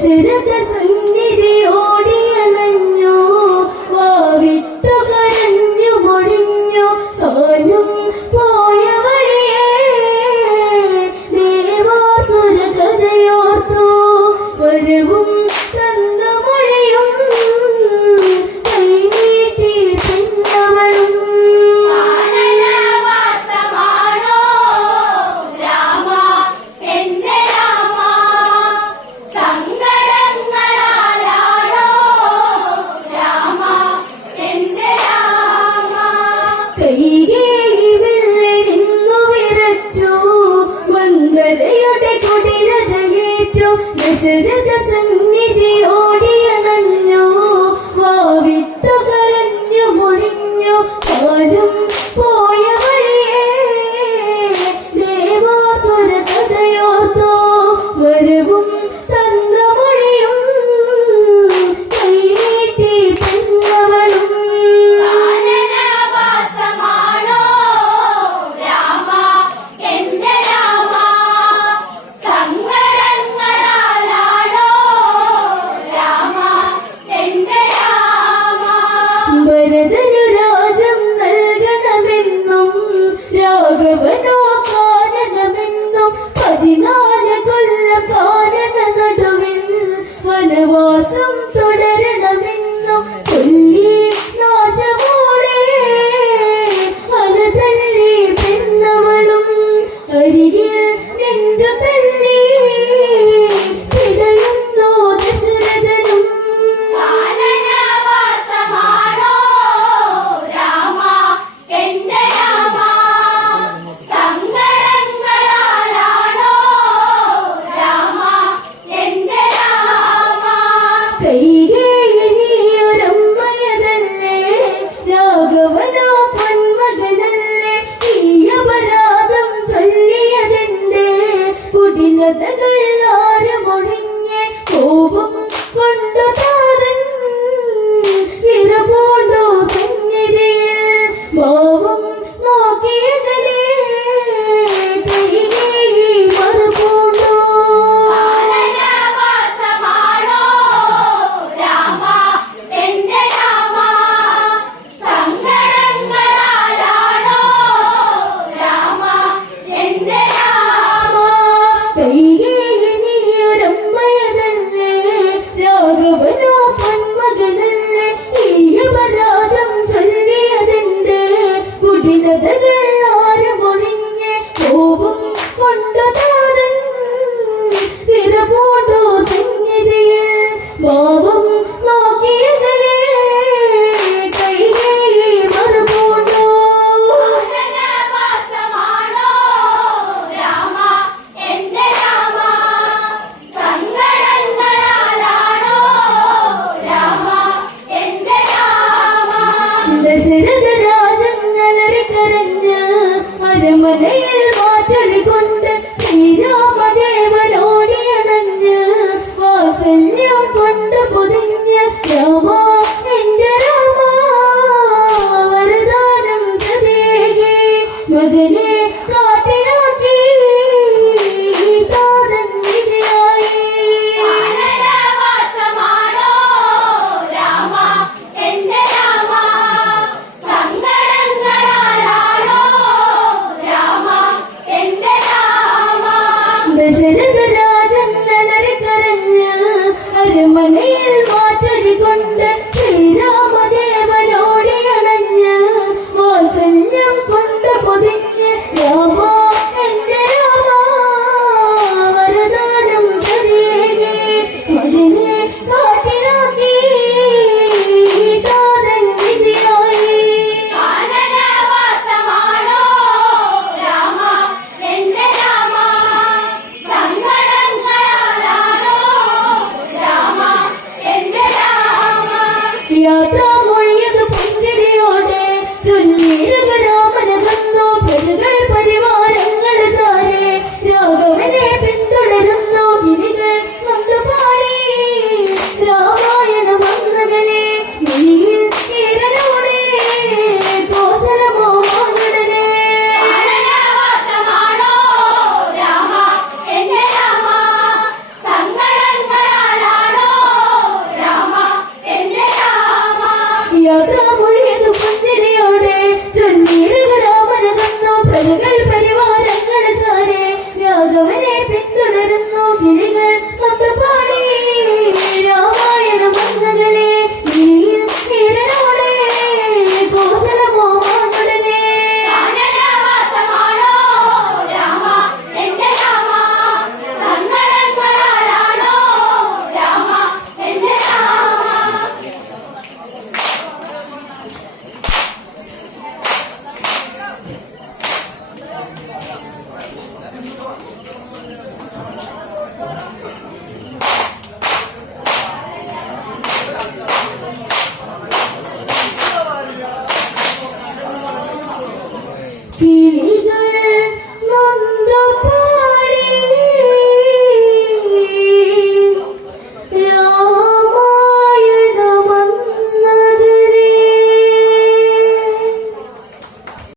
şerefler Dasharatha സന്നിധി ได้บ่ซ้ำ